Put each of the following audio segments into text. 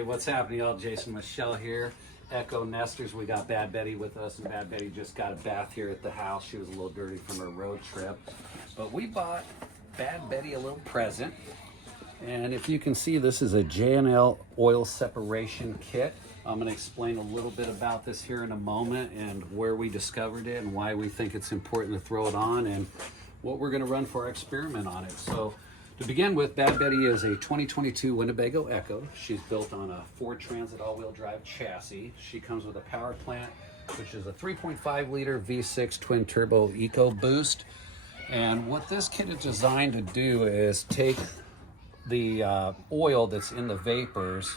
Hey, what's happening, y'all? Jason, Michelle here. Ekko Nesters. We got Bad Betty with us, and Bad Betty just got a bath here at the house. She was a little dirty from her road trip. But we bought Bad Betty a little present. And if you can see, this is a J&L oil separation kit. I'm going to explain a little bit about this here in a moment and where we discovered it and why we think it's important to throw it on and what we're going to run for our experiment on it. So to begin with, Bad Betty is a 2022 Winnebago Ekko. She's built on a Ford Transit all-wheel drive chassis. She comes with a power plant, which is a 3.5 liter V6 twin turbo EcoBoost. And what this kit is designed to do is take the oil that's in the vapors.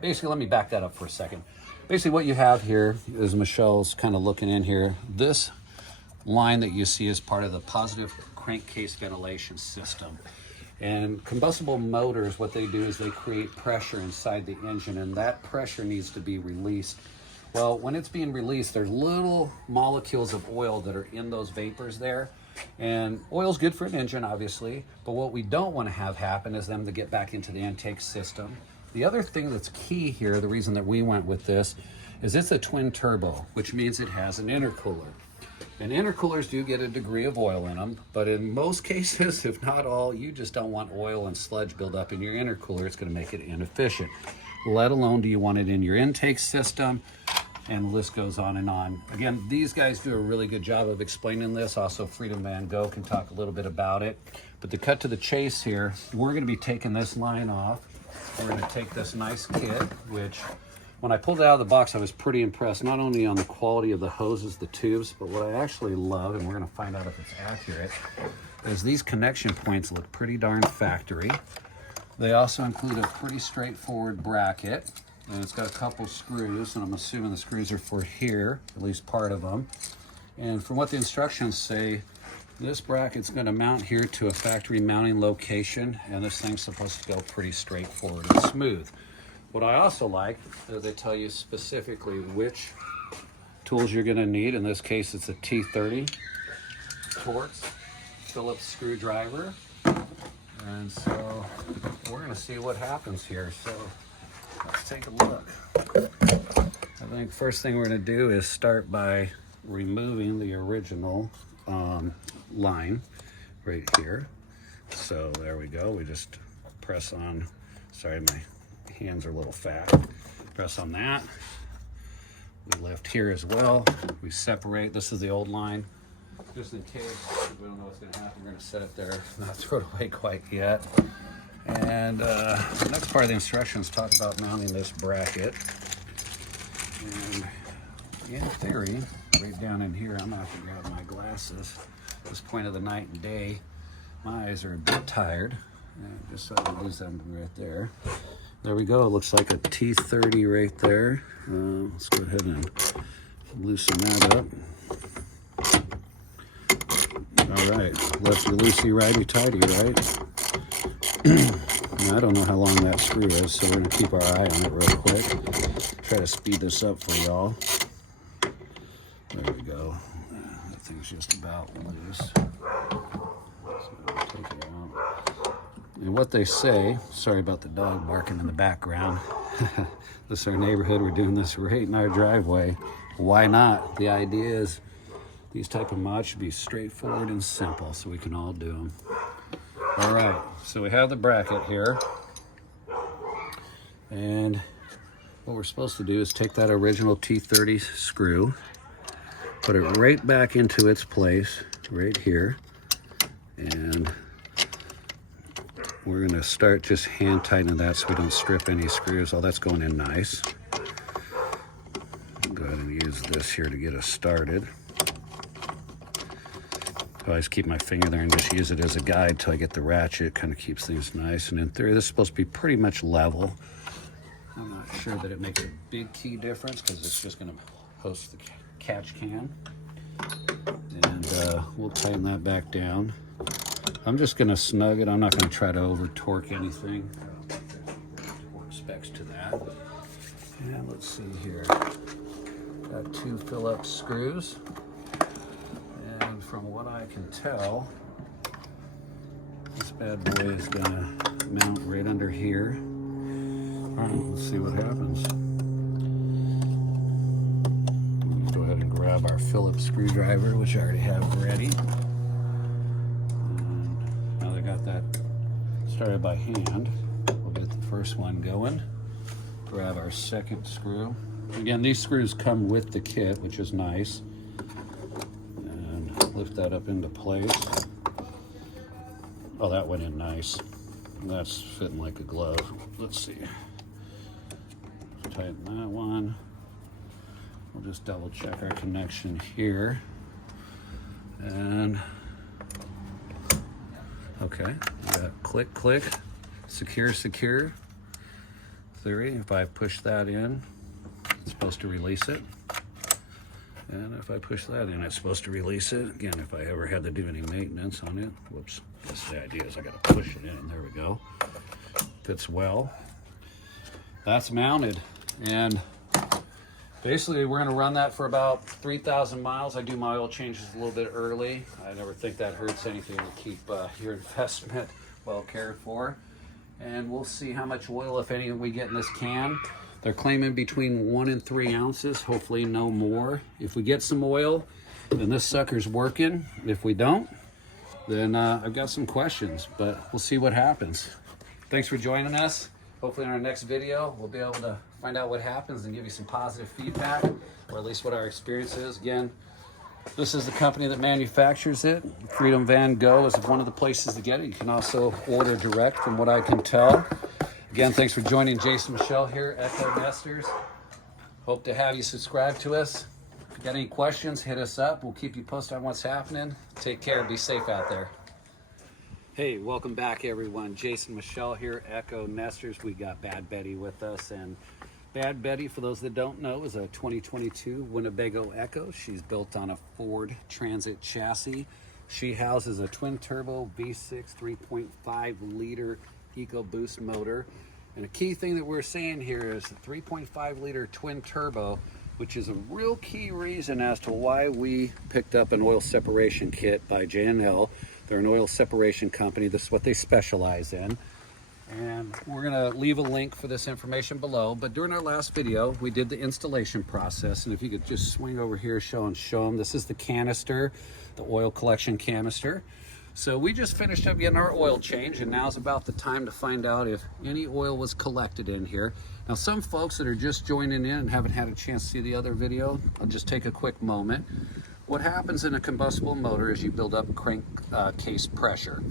Basically, let me back that up for a second. Basically, what you have here is, Michelle's kind of looking in here. This line that you see is part of the positive crankcase ventilation system. And combustible motors, what they do is they create pressure inside the engine, and that pressure needs to be released. Well, when it's being released, there's little molecules of oil that are in those vapors there. And oil's good for an engine, obviously, but what we don't want to have happen is them to get back into the intake system. The other thing that's key here, the reason that we went with this, is it's a twin turbo, which means it has an intercooler. And intercoolers do get a degree of oil in them, but in most cases, if not all, you just don't want oil and sludge buildup in your intercooler. It's going to make it inefficient. Let alone do you want it in your intake system, and the list goes on and on. Again, these guys do a really good job of explaining this. Also, Freedom Van Gogh can talk a little bit about it. But to cut to the chase here, we're going to be taking this line off. We're going to take this nice kit, which when I pulled it out of the box, I was pretty impressed, not only on the quality of the hoses, the tubes, but what I actually love, and we're going to find out if it's accurate, is these connection points look pretty darn factory. They also include a pretty straightforward bracket, and it's got a couple screws, and I'm assuming the screws are for here, at least part of them. And from what the instructions say, this bracket's going to mount here to a factory mounting location, and this thing's supposed to go pretty straightforward and smooth. What I also like is they tell you specifically which tools you're going to need. In this case, it's a T30 Torx Phillips screwdriver. And so we're going to see what happens here. So let's take a look. I think first thing we're going to do is start by removing the original line right here. So there we go. We just press on. Sorry, my hands are a little fat. Press on that. We lift here as well. We separate. This is the old line. Just in case we don't know what's going to happen, we're going to set it there, not throw it away quite yet. And the next part of the instructions talk about mounting this bracket. And in theory, right down in here, I'm going to have to grab my glasses. At this point of the night and day, my eyes are a bit tired. And just so I don't lose them right there. There we go. It looks like a T30 right there. Let's go ahead and loosen that up. All right, lefty loosey, righty tighty, right? Now, I don't know how long that screw is, so we're gonna keep our eye on it real quick. Try to speed this up for y'all. There we go. That thing's just about loose. So take it out. And what they say, sorry about the dog barking in the background. This is our neighborhood. We're doing this right in our driveway. Why not? The idea is these type of mods should be straightforward and simple, so we can all do them. All right, so we have the bracket here. And what we're supposed to do is take that original T30 screw, put it right back into its place, right here. And we're gonna start just hand tightening that so we don't strip any screws. Oh, that's going in nice. Go ahead and use this here to get us started. I always keep my finger there and just use it as a guide till I get the ratchet. It kind of keeps things nice. And in theory, this is supposed to be pretty much level. I'm not sure that it makes a big key difference because it's just going to host the catch can. And we'll tighten that back down. I'm just going to snug it. I'm not going to try to over torque anything. Torque specs to that. And let's see here. Got 2 Phillips screws. And from what I can tell, this bad boy is gonna mount right under here. All right, let's see what happens. Let's go ahead and grab our Phillips screwdriver, which I already have ready. And now that I got that started by hand, we'll get the first one going. Grab our second screw. Again, these screws come with the kit, which is nice. And lift that up into place. Oh, that went in nice. That's fitting like a glove. Let's see. Tighten that one. We'll just double check our connection here. And okay, we got click, click, secure, secure. Theory, if I push that in, it's supposed to release it. And if I push that in, it's supposed to release it. Again, if I ever had to do any maintenance on it, whoops, that's the idea is I gotta push it in, there we go. Fits well. That's mounted. And basically we're gonna run that for about 3,000 miles. I do my oil changes a little bit early. I never think that hurts anything to keep your investment well cared for. And we'll see how much oil, if any, we get in this can. They're claiming between 1 and 3 ounces, hopefully no more. If we get some oil, then this sucker's working. If we don't, then I've got some questions, but we'll see what happens. Thanks for joining us. Hopefully in our next video, we'll be able to find out what happens and give you some positive feedback, or at least what our experience is. Again, this is the company that manufactures it. Freedom Van Go is one of the places to get it. You can also order direct from what I can tell. Again, thanks for joining Jason Michelle here at Ekko Nesters. Hope to have you subscribe to us. If you got any questions, hit us up. We'll keep you posted on what's happening. Take care. Be safe out there. Hey, welcome back, everyone. Jason Michelle here, Ekko Nesters. We got Bad Betty with us, and Bad Betty, for those that don't know, is a 2022 Winnebago Ekko. She's built on a Ford Transit chassis. She houses a twin-turbo V6 3.5 liter EcoBoost motor. And a key thing that we're saying here is the 3.5 liter twin turbo, which is a real key reason as to why we picked up an oil separation kit by J&L. They're an oil separation company. This is what they specialize in. And we're gonna leave a link for this information below. But during our last video, we did the installation process. And if you could just swing over here, show them. This is the canister, the oil collection canister. So we just finished up getting our oil change, and now's about the time to find out if any oil was collected in here. Now, some folks that are just joining in and haven't had a chance to see the other video, I'll just take a quick moment. What happens in a combustible motor is you build up crankcase pressure,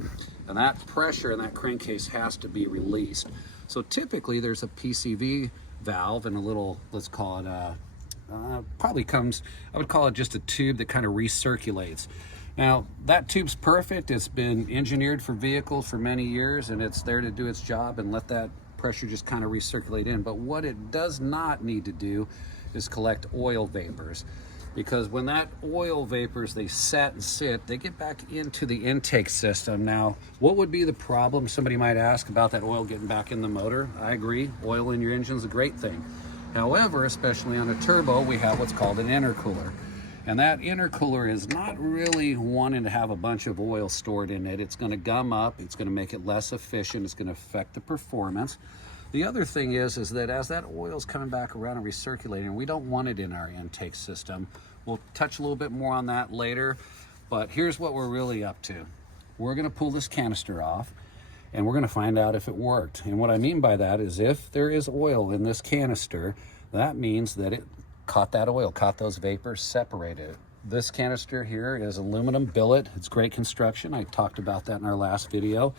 and that pressure in that crankcase has to be released. So typically there's a PCV valve and a little, let's call it probably comes, I would call it just a tube that kind of recirculates. Now, that tube's perfect. It's been engineered for vehicles for many years, and it's there to do its job and let that pressure just kind of recirculate in. But what it does not need to do is collect oil vapors, because when that oil vapors, they set and sit, they get back into the intake system. Now, what would be the problem, somebody might ask, about that oil getting back in the motor? I agree, oil in your engine is a great thing. However, especially on a turbo, we have what's called an intercooler. And that intercooler is not really wanting to have a bunch of oil stored in it. It's going to gum up. It's going to make it less efficient. It's going to affect the performance. The other thing is that as that oil is coming back around and recirculating, we don't want it in our intake system. We'll touch a little bit more on that later. But here's what we're really up to. We're going to pull this canister off, and we're going to find out if it worked. And what I mean by that is if there is oil in this canister, that means that it caught that oil, caught those vapors, separated it. This canister here is aluminum billet. It's great construction. I talked about that in our last video.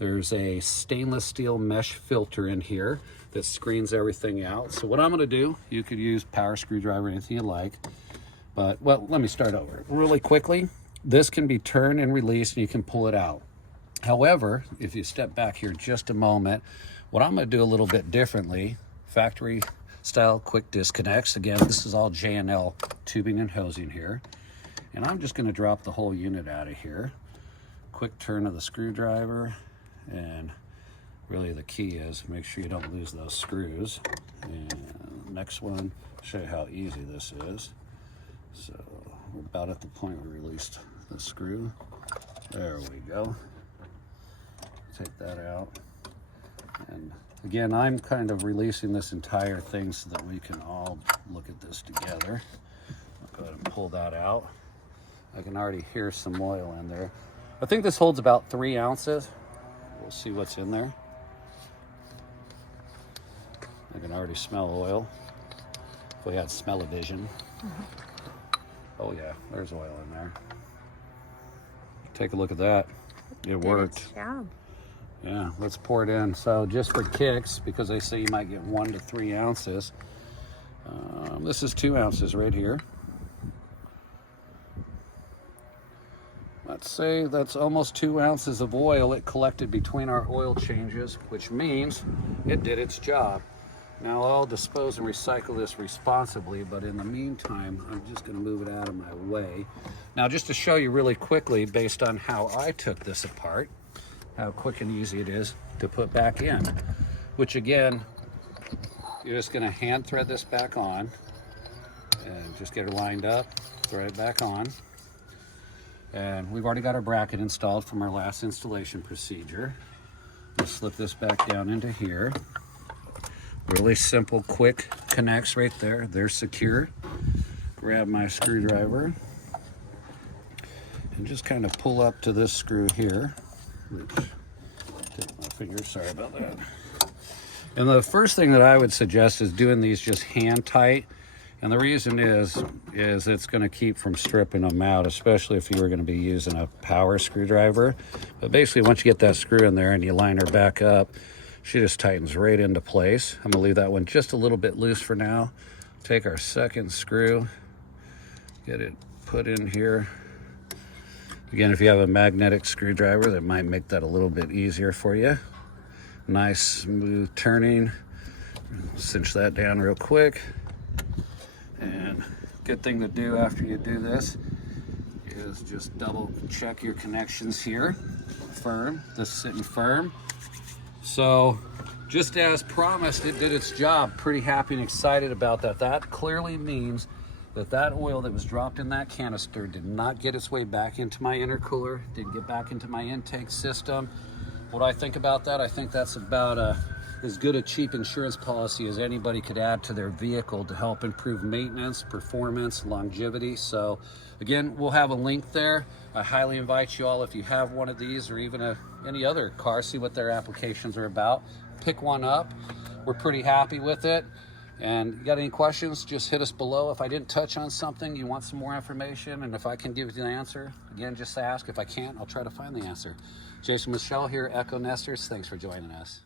There's a stainless steel mesh filter in here that screens everything out. So what I'm gonna do, you could use power screwdriver, anything you like, but, well, let me start over. Really quickly, this can be turned and released and you can pull it out. However, if you step back here just a moment, what I'm gonna do a little bit differently, factory style quick disconnects. Again, this is all J&L tubing and hosing here. And I'm just gonna drop the whole unit out of here. Quick turn of the screwdriver, and really the key is make sure you don't lose those screws. And next one, show you how easy this is. So we're about at the point we released the screw. There we go. Take that out, and Again, I'm kind of releasing this entire thing so that we can all look at this together. I'll go ahead and pull that out. I can already hear some oil in there. I think this holds about 3 ounces. We'll see what's in there. I can already smell oil. If we had smell-o-vision. Oh yeah, there's oil in there. Take a look at that. It worked. Good job. Yeah, let's pour it in. So just for kicks, because they say you might get 1 to 3 ounces. This is 2 ounces right here. Let's say that's almost 2 ounces of oil it collected between our oil changes, which means it did its job. Now I'll dispose and recycle this responsibly, but in the meantime, I'm just gonna move it out of my way. Now just to show you really quickly, based on how I took this apart, how quick and easy it is to put back in, which again, you're just gonna hand thread this back on and just get her lined up, thread it back on. And we've already got our bracket installed from our last installation procedure. We'll slip this back down into here. Really simple, quick connects right there. They're secure. Grab my screwdriver and just kind of pull up to this screw here. Oops. Take my finger, sorry about that. And the first thing that I would suggest is doing these just hand tight. And the reason is it's going to keep from stripping them out, especially if you were going to be using a power screwdriver. But basically, once you get that screw in there and you line her back up, she just tightens right into place. I'm gonna leave that one just a little bit loose for now. Take our second screw, get it put in here. Again, if you have a magnetic screwdriver, that might make that a little bit easier for you. Nice smooth turning. Cinch that down real quick. And good thing to do after you do this is just double check your connections here. Firm, this is sitting firm. So just as promised, it did its job. Pretty happy and excited about that. That clearly means that that oil that was dropped in that canister did not get its way back into my intercooler, didn't get back into my intake system. What I think about that, I think that's about as good a cheap insurance policy as anybody could add to their vehicle to help improve maintenance, performance, longevity. So again, we'll have a link there. I highly invite you all, if you have one of these or even any other car, see what their applications are about. Pick one up. We're pretty happy with it. And you got any questions, just hit us below. If I didn't touch on something, you want some more information, and if I can give you the answer, again, just ask. If I can't, I'll try to find the answer. Jason Michelle here, Ekko Nesters. Thanks for joining us.